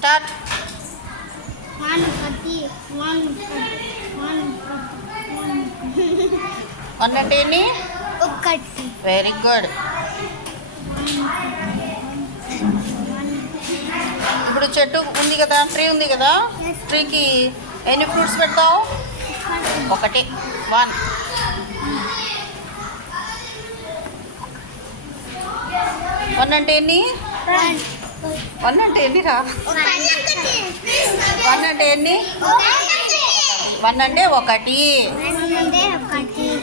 Start. One అంటే ఎన్ని? ఒకటి. Very good. ఇప్పుడు చెట్టు ఉంది కదా, ట్రీ ఉంది కదా, ట్రీకి ఎన్ని ఫ్రూట్స్ పెడతావు? ఒకటి. వన్. వన్ అంటే ఎన్ని? వన్ అంటే ఎన్ని రా? వన్ అంటే ఎన్ని? వన్ అంటే ఒకటి.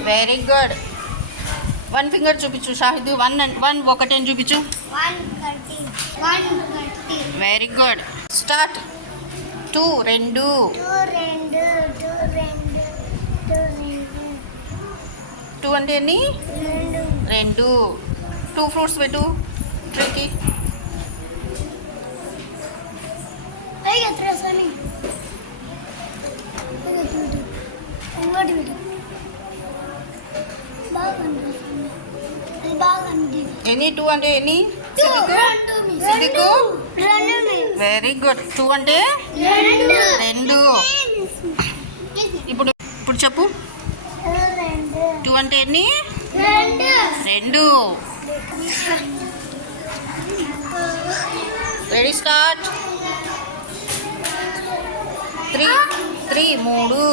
Very good. వన్ ఫింగర్ చూపించు షాహిద్. వన్ ఒకటి అని చూపించు. Very good. స్టార్ట్. టూ రెండు. టూ అంటే ఎన్ని? రెండు. టూ ఫ్రూట్స్ పెట్టు ట్రీకి. ఎన్ని? టూ అంటే ఎన్ని? సిద్దికు. Very good. టూ అంటే రెండు. ఇప్పుడు ఇప్పుడు చెప్పు. టూ అంటే ఎన్ని? రెండు. Ready start. త్రీ. త్రీ మూడు.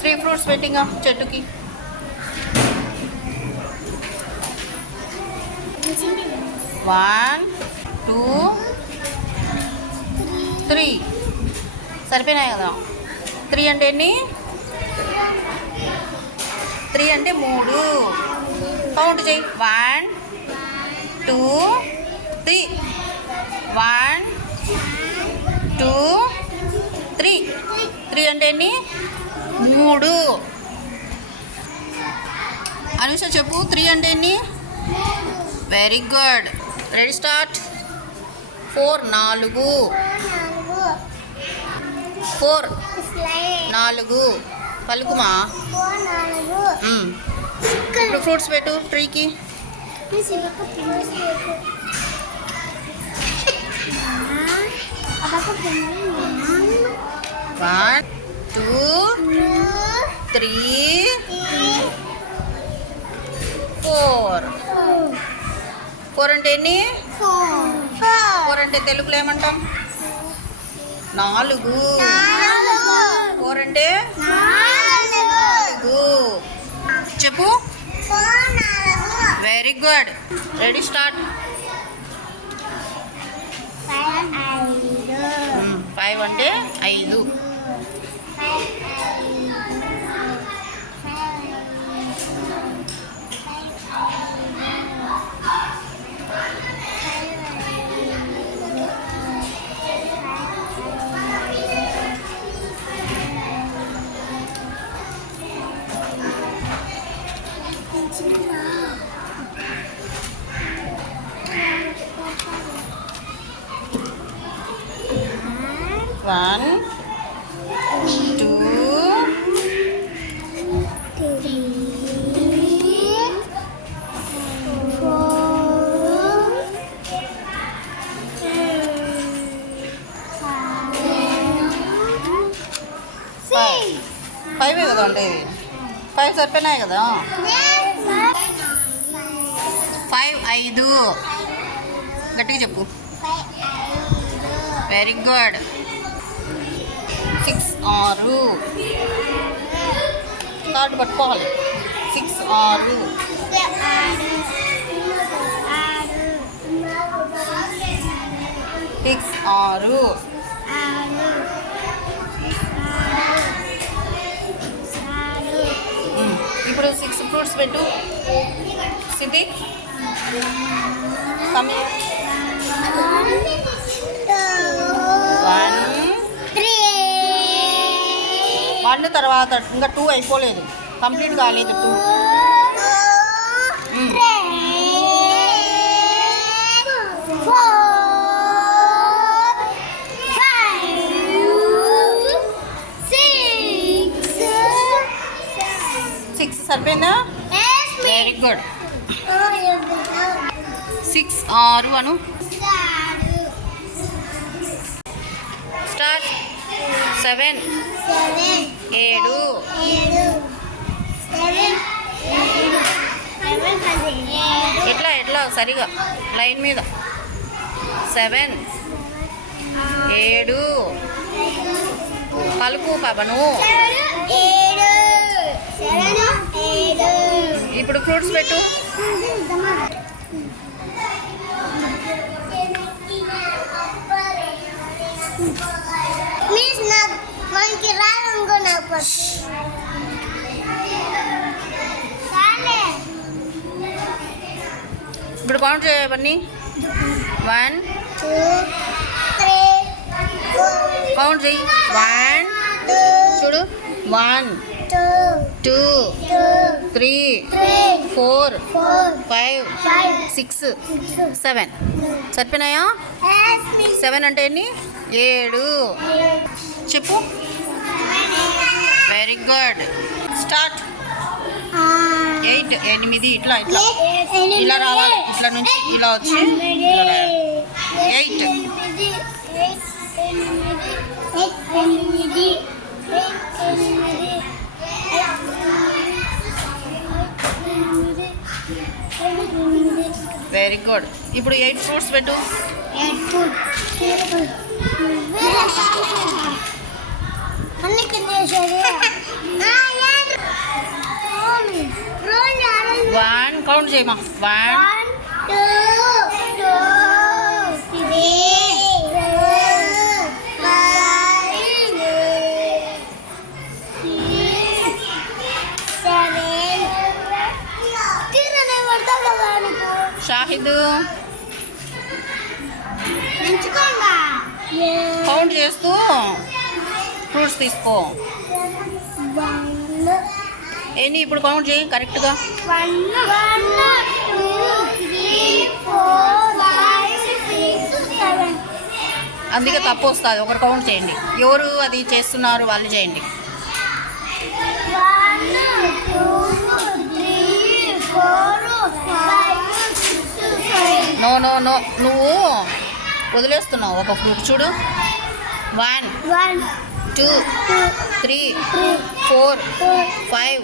త్రీ ఫ్రూట్స్ పెట్టింగా చెట్టుకి. One two three. సరిపోయినాయి కదా. త్రీ అంటే ఎన్ని? త్రీ అంటే మూడు. కౌంట్ చేయి. One two three. One two three. Three అంటే ఎన్ని? మూడు. అనుష చెప్పు. త్రీ అంటే ఎన్ని? Very good. Ready start. Four నాలుగు. ఫోర్ నాలుగు. పలుకుమా. ఇప్పుడు ఫ్రూట్స్ పెట్టు ట్రీకి. One two three four. Four అంటే ఎన్ని? ఫోర్ అంటే తెలుగులో ఏమంటాం? నాలుగు. ఫోర్ అంటే నాలుగు. చెప్పు. Very good. Ready start. Five అంటే ఐదు. వన్ టూ ఫైవ్ కదా ఉండేది. ఫైవ్ సరిపోయినాయి కదా. ఫైవ్ ఐదు. గట్టిగా చెప్పు. Very good. సిక్స్ ఆరు. కార్డు పట్టుకోవాలి. సిక్స్ ఆరు. సిక్స్ ఆరు. ఇప్పుడు సిక్స్ ఫ్రూట్స్ పెట్టు సిటీ. కమ్ వన్ 1 తర్వాత ఇంకా 2 అయిపోలేదు, కంప్లీట్ కాలేదు 2. సిక్స్ సరిపోయిందా? Very good. 6 6 అను. స్టార్ట్. 7 7 ఎట్లా ఎట్లా సరిగా లైన్ మీద. 7 7 పలుకు పవను. ఇప్పుడు ఫ్రూట్స్ పెట్టు. ఇప్పుడు కౌంట్ చేయవన్నీ. 1 2 కౌంట్ చేయి. 1 చూడు. 1 2 3 4 5 6 7 సరిపోయినాయా? 7 అంటే ఎన్ని? 7 చెప్పు. Very good. స్టార్ట్. 8 8 ఇట్లా ఇట్లా ఇలా రావాలి, ఇట్లా నుంచి ఇలా వచ్చి ఇలా రావాలి. 8 వెరీ గుడ్. ఇప్పుడు 8 ఫ్రూట్స్ పెట్టు. వన్ కౌంట్ చేయమా. 1 2 3 షాహిద్ కౌంట్ చేస్తూ ఫ్రూట్స్ తీసుకో. ఎన్ని ఇప్పుడు కౌంట్ చేయి కరెక్ట్గా. 1 2 3 4 5 6 7 అందుకే తప్పు వస్తుంది, ఒకరు కౌంట్ చేయండి. ఎవరు అది చేస్తున్నారు వాళ్ళు చేయండి. 1 2 3 4 5 6 7 నో నో నో నువ్వు వదిలేస్తున్నావు ఒక ఫ్రూట్. చూడు. 1 2 3 4 5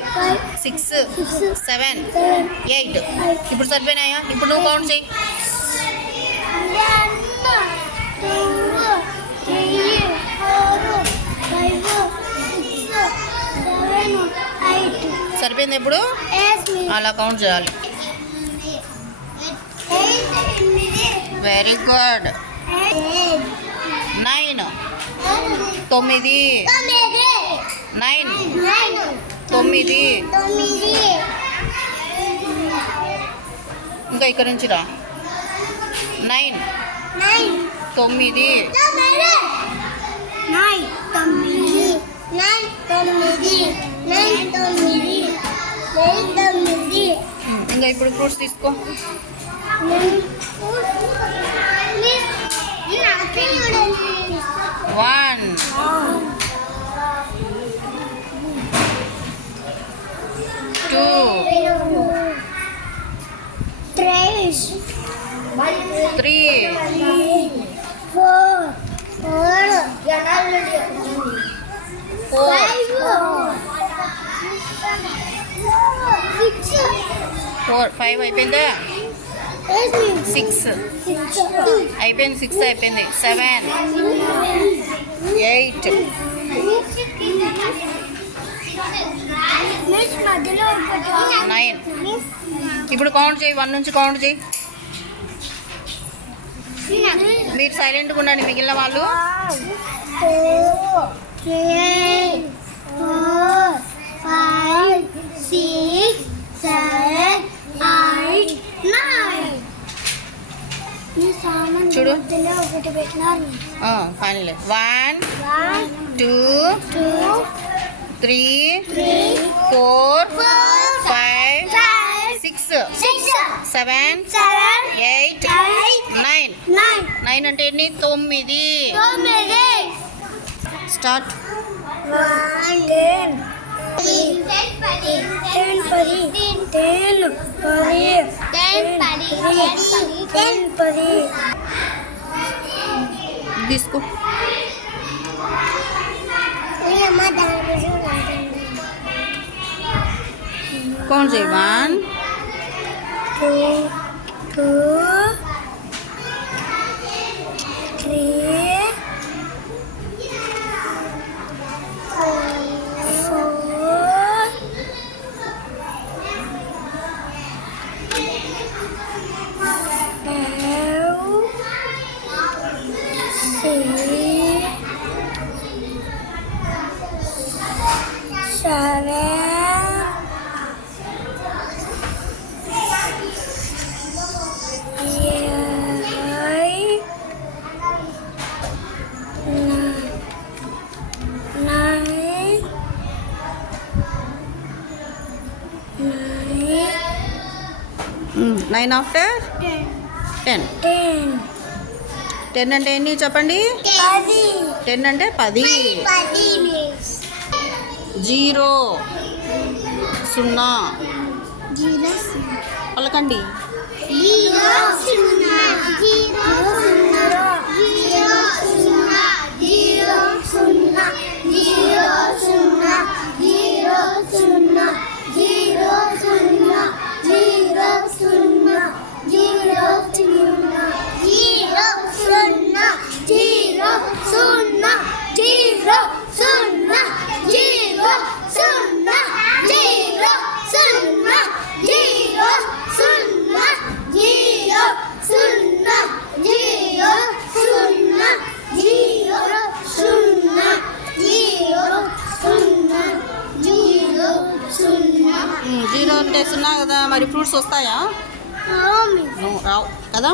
6 7 8 ఇప్పుడు సరిపోయినాయా? ఇప్పుడు నువ్వు కౌంట్ చేయి. 1 2 3 4 5 6 7 8 సరిపోయింది. ఇప్పుడు అలా కౌంట్ చేయాలి. Very good. 9 9 ఇంకా ఇక్కడ నుంచి రా. 9 9 ఇంకా ఇప్పుడు ఫ్రూట్స్ తీసుకో. 1 2 3 4 5 అయిపోయిందా? 6 అయిపోయింది. 6 అయిపోయింది. 7 8 9 ఇప్పుడు కౌంట్ చేయి. 1 నుంచి కౌంట్ చేయి. మీరు సైలెంట్గా ఉండండి మిగిలిన వాళ్ళు. 2 3 4 5 6 7 8 9 చూడు. ఒకటి పెట్టినారు. ఫైనల్. 1 2 3 3 4 4 5 5 6 6 7 7 8 8 9 9 9 అంటే ఎన్ని 9 9 స్టార్ట్ 1 తీసుకో కౌంట్ చేయి 1 9 ఆఫ్టర్ 10 10 అంటే ఎన్ని చెప్పండి 10 అంటే 10 0 0 పలకండి జీరో అంటే 0 కదా మరి ఫ్రూట్స్ వస్తాయా రావు కదా